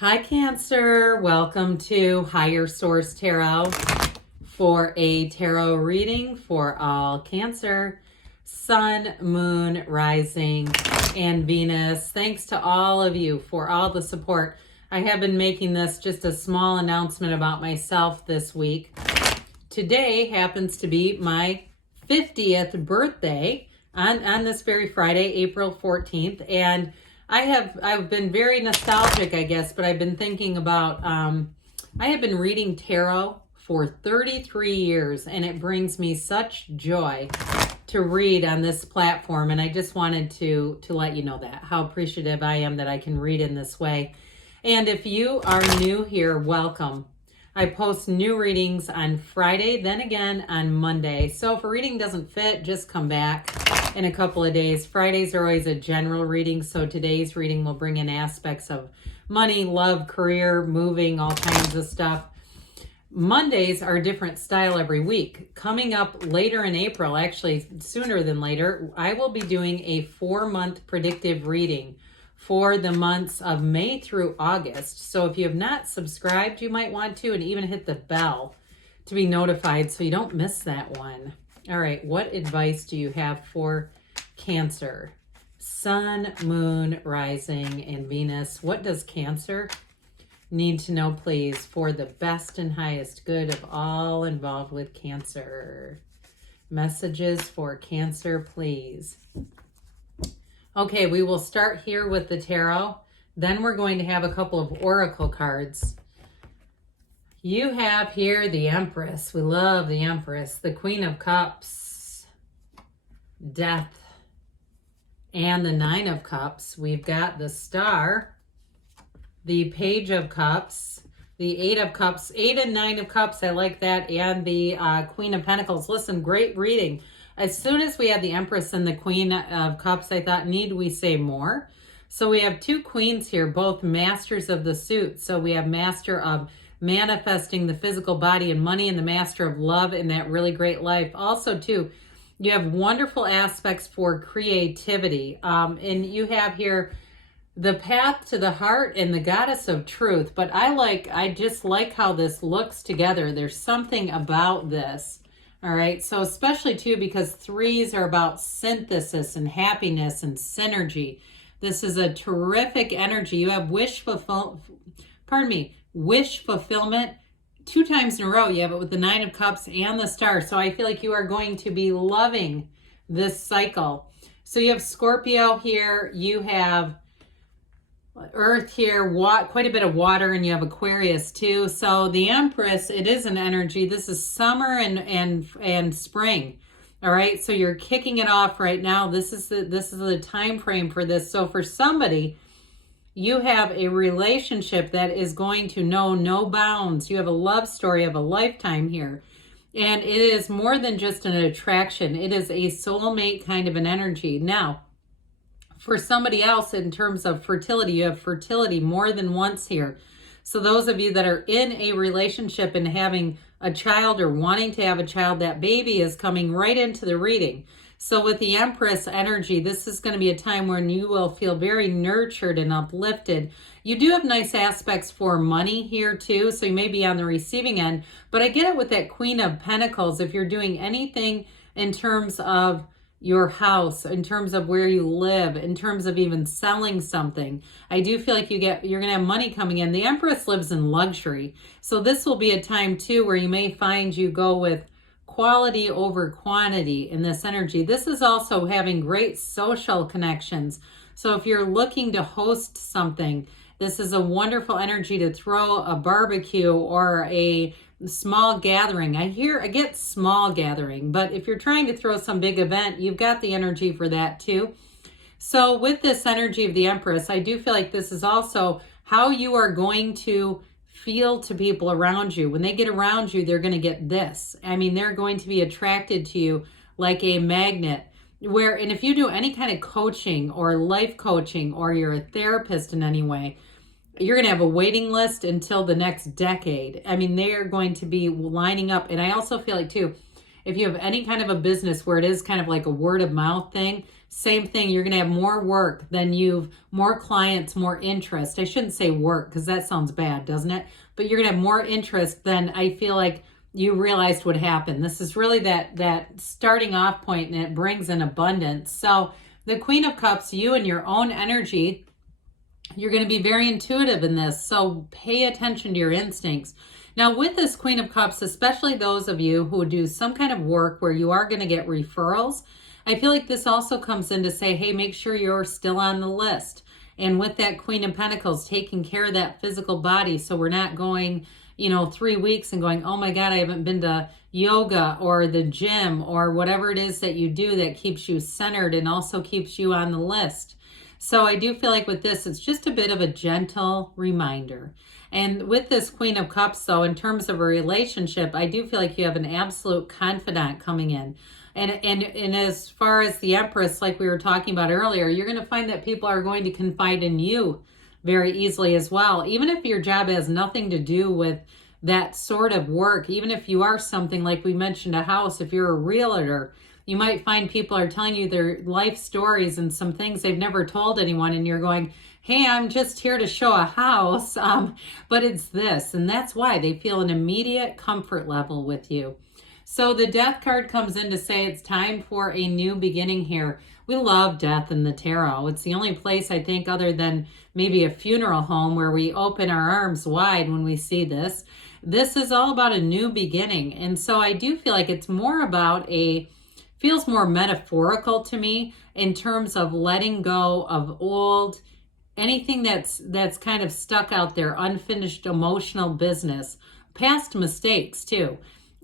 Hi, Cancer. Welcome to Higher Source Tarot for a tarot reading for all Cancer, Sun, Moon, Rising, and Venus. Thanks to all of you for all the support. I have been making this just a small announcement about myself this week. Today happens to be my 50th birthday on this very Friday, April 14th, and I've been very nostalgic, I guess, but I've been thinking about, I have been reading tarot for 33 years, and it brings me such joy to read on this platform, and I just wanted to let you know that, how appreciative I am that I can read in this way. And if you are new here, welcome. I post new readings on Friday, then again on Monday. So if a reading doesn't fit, just come back in a couple of days. Fridays are always a general reading, so today's reading will bring in aspects of money, love, career, moving, all kinds of stuff. Mondays are a different style every week. Coming up later in April, actually sooner than later, I will be doing a 4-month predictive reading for the months of May through August. So if you have not subscribed, you might want to, and even hit the bell to be notified so you don't miss that one. All right, what advice do you have for Cancer? Sun, Moon, Rising, and Venus. What does Cancer need to know, please, for the best and highest good of all involved with Cancer? Messages for Cancer, please. Okay, we will start here with the tarot. Then we're going to have a couple of oracle cards. You have here the Empress. We love the Empress. The Queen of Cups. Death. And the Nine of Cups. We've got the Star. The Page of Cups. The Eight of Cups. 8 and 9 of Cups. I like that. And the Queen of Pentacles. Listen, great reading. As soon as we had the Empress and the Queen of Cups, I thought, need we say more? So we have two queens here, both masters of the suit. So we have master of manifesting the physical body and money, and the master of love in that really great life. Also, too, you have wonderful aspects for creativity. And you have here the path to the heart and the goddess of truth. But I just like how this looks together. There's something about this. All right, so especially too because threes are about synthesis and happiness and synergy. This is a terrific energy. You have wish fulfillment 2 times in a row. You have it with the Nine of Cups and the Star. So I feel like you are going to be loving this cycle. So you have Scorpio here. You have Earth here, quite a bit of water, and you have Aquarius too. So the Empress, it is an energy. This is summer and spring. All right, so you're kicking it off right now. This is the time frame for this. So for somebody, you have a relationship that is going to know no bounds. You have a love story of a lifetime here. And it is more than just an attraction. It is a soulmate kind of an energy. Now, for somebody else, in terms of fertility, you have fertility more than once here. So those of you that are in a relationship and having a child or wanting to have a child, that baby is coming right into the reading. So with the Empress energy, this is going to be a time when you will feel very nurtured and uplifted. You do have nice aspects for money here too, so you may be on the receiving end. But I get it with that Queen of Pentacles. If you're doing anything in terms of your house, in terms of where you live, in terms of even selling something, I do feel like you're going to have money coming in. The Empress lives in luxury. So this will be a time too where you may find you go with quality over quantity in this energy. This is also having great social connections. So if you're looking to host something, this is a wonderful energy to throw a barbecue or a small gathering. I get small gathering, but if you're trying to throw some big event, you've got the energy for that too. So with this energy of the Empress, I do feel like this is also how you are going to feel to people around you. When they get around you, they're going to get this. I mean, they're going to be attracted to you like a magnet. And if you do any kind of coaching or life coaching, or you're a therapist in any way, you're going to have a waiting list until the next decade. I mean, they are going to be lining up. And I also feel like too, if you have any kind of a business where it is kind of like a word of mouth thing, same thing. You're going to have more work than more clients, more interest. I shouldn't say work because that sounds bad, doesn't it? But you're going to have more interest than I feel like you realized would happen. This is really that starting off point, and it brings in abundance. So the Queen of Cups, you and your own energy, you're going to be very intuitive in this. So pay attention to your instincts. Now with this Queen of Cups, especially those of you who do some kind of work where you are going to get referrals, I feel like this also comes in to say, hey, make sure you're still on the list. And with that Queen of Pentacles, taking care of that physical body, so we're not going, 3 weeks and going, oh my God, I haven't been to yoga or the gym or whatever it is that you do that keeps you centered and also keeps you on the list. So I do feel like with this, it's just a bit of a gentle reminder. And with this Queen of Cups, though, in terms of a relationship, I do feel like you have an absolute confidant coming in. And as far as the Empress, like we were talking about earlier, you're going to find that people are going to confide in you very easily as well. Even if your job has nothing to do with that sort of work, even if you are something like we mentioned, a house, if you're a realtor, you might find people are telling you their life stories and some things they've never told anyone. And you're going, hey, I'm just here to show a house, but it's this. And that's why they feel an immediate comfort level with you. So the Death card comes in to say it's time for a new beginning here. We love death in the tarot. It's the only place, I think, other than maybe a funeral home, where we open our arms wide when we see this. This is all about a new beginning. And so I do feel like it's more about feels more metaphorical to me in terms of letting go of old, anything that's kind of stuck out there, unfinished emotional business, past mistakes too.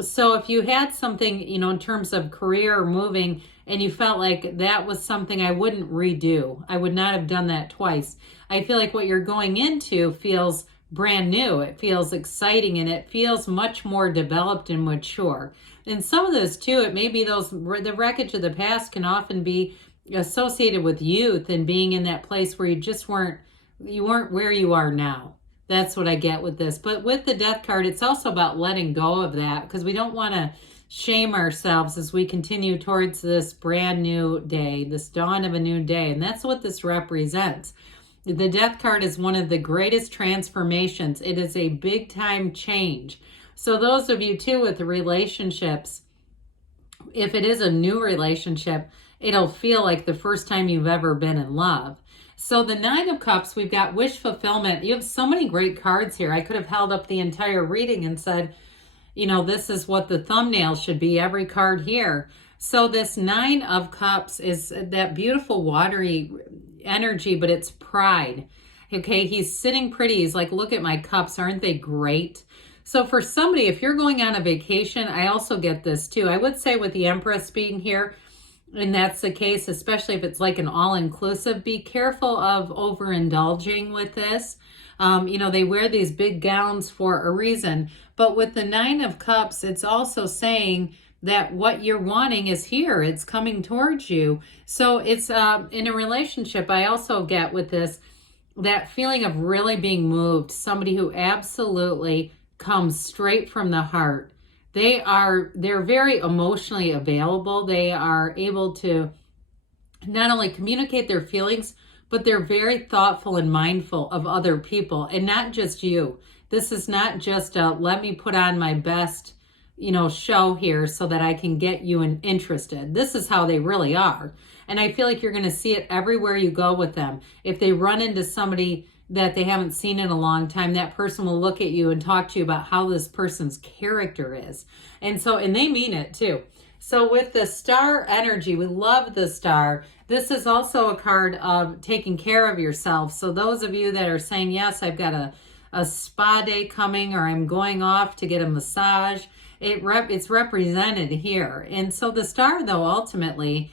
So if you had something, in terms of career or moving, and you felt like that was something I wouldn't redo, I would not have done that twice. I feel like what you're going into feels brand new. It feels exciting, and it feels much more developed and mature. And some of this too, it may be the wreckage of the past can often be associated with youth and being in that place where you weren't where you are now. That's what I get with this. But with the Death card, it's also about letting go of that, because we don't want to shame ourselves as we continue towards this brand new day, this dawn of a new day. And that's what this represents. The Death card is one of the greatest transformations. It is a big time change. So those of you too with the relationships, if it is a new relationship, it'll feel like the first time you've ever been in love. So the Nine of Cups, we've got wish fulfillment. You have so many great cards here. I could have held up the entire reading and said, this is what the thumbnail should be, every card here. So this Nine of Cups is that beautiful watery energy, but it's pride. Okay, he's sitting pretty. He's like, look at my cups. Aren't they great? So for somebody, if you're going on a vacation, I also get this too. I would say with the Empress being here, and that's the case, especially if it's like an all-inclusive, be careful of overindulging with this. They wear these big gowns for a reason. But with the Nine of Cups, it's also saying that what you're wanting is here. It's coming towards you. So it's in a relationship, I also get with this, that feeling of really being moved. Somebody who absolutely comes straight from the heart. They're very emotionally available. They are able to not only communicate their feelings, but they're very thoughtful and mindful of other people, and not just you. This is not just let me put on my best, show here so that I can get you interested. This is how they really are. And I feel like you're going to see it everywhere you go with them. If they run into somebody that they haven't seen in a long time, that person will look at you and talk to you about how this person's character is. And they mean it too. So with the Star energy, we love the Star. This is also a card of taking care of yourself. So those of you that are saying, yes, I've got a spa day coming, or I'm going off to get a massage, it's represented here. And so the Star, though, ultimately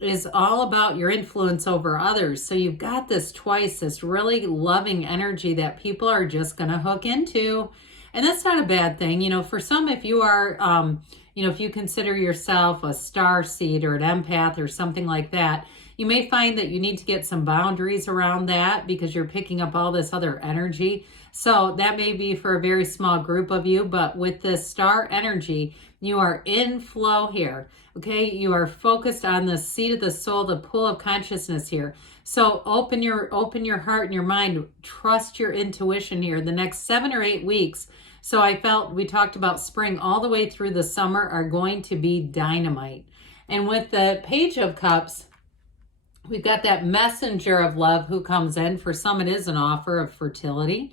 is all about your influence over others. So you've got this twice, this really loving energy that people are just going to hook into. And that's not a bad thing. For some, if you are, if you consider yourself a star seed or an empath or something like that, you may find that you need to get some boundaries around that because you're picking up all this other energy. So that may be for a very small group of you, but with this Star energy, You are in flow here. Okay, you are focused on the seat of the soul, the pool of consciousness here. So open your heart and your mind. Trust your intuition here. The next 7 or 8 weeks. So I felt we talked about spring all the way through the summer are going to be dynamite. And with the Page of Cups, we've got that messenger of love who comes in. For some, it is an offer of fertility.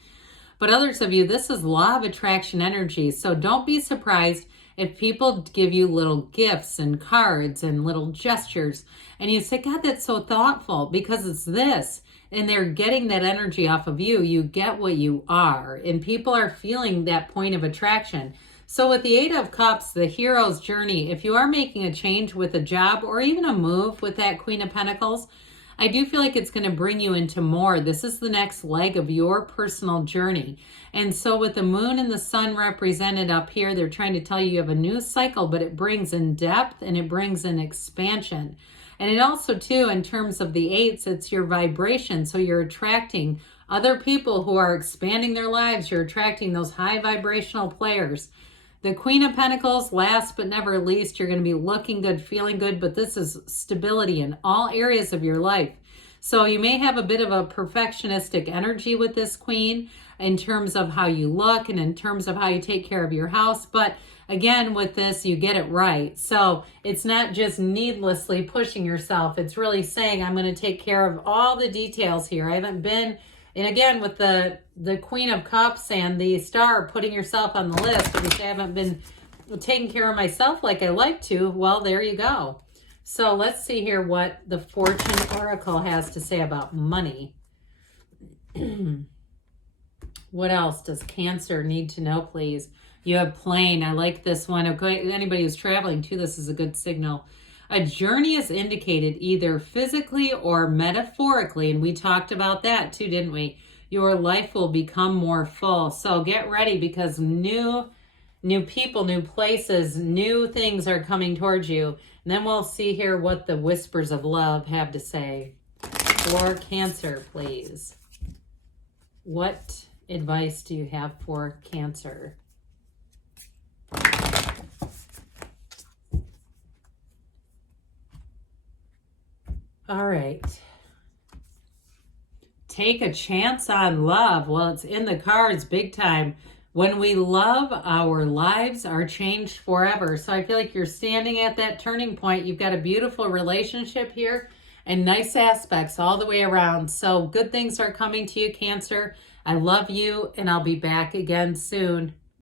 But others of you, this is law of attraction energy. So don't be surprised if people give you little gifts and cards and little gestures, and you say, God, that's so thoughtful, because it's this, and they're getting that energy off of you. You get what you are, and people are feeling that point of attraction. So with the 8 of Cups, the hero's journey, if you are making a change with a job or even a move with that Queen of Pentacles, I do feel like it's going to bring you into more. This is the next leg of your personal journey. And so with the moon and the sun represented up here, they're trying to tell you have a new cycle, but it brings in depth and it brings in expansion. And it also, too, in terms of the 8s, it's your vibration. So you're attracting other people who are expanding their lives. You're attracting those high vibrational players. The Queen of Pentacles, last but never least, you're going to be looking good, feeling good, but this is stability in all areas of your life. So you may have a bit of a perfectionistic energy with this Queen in terms of how you look and in terms of how you take care of your house. But again, with this, you get it right. So it's not just needlessly pushing yourself. It's really saying, I'm going to take care of all the details here. I haven't been... And again, with the Queen of Cups and the Star, putting yourself on the list, because I haven't been taking care of myself like I like to, well, there you go. So let's see here what the Fortune Oracle has to say about money. What else does Cancer need to know, please? You have plane. I like this one. Okay, anybody who's traveling too, this is a good signal. A journey is indicated either physically or metaphorically, and we talked about that too, didn't we? Your life will become more full. So get ready, because new people, new places, new things are coming towards you. And then we'll see here what the whispers of love have to say. For Cancer, please. What advice do you have for Cancer? All right. Take a chance on love. Well, it's in the cards big time. When we love, our lives are changed forever. So I feel like you're standing at that turning point. You've got a beautiful relationship here and nice aspects all the way around. So good things are coming to you, Cancer. I love you, and I'll be back again soon.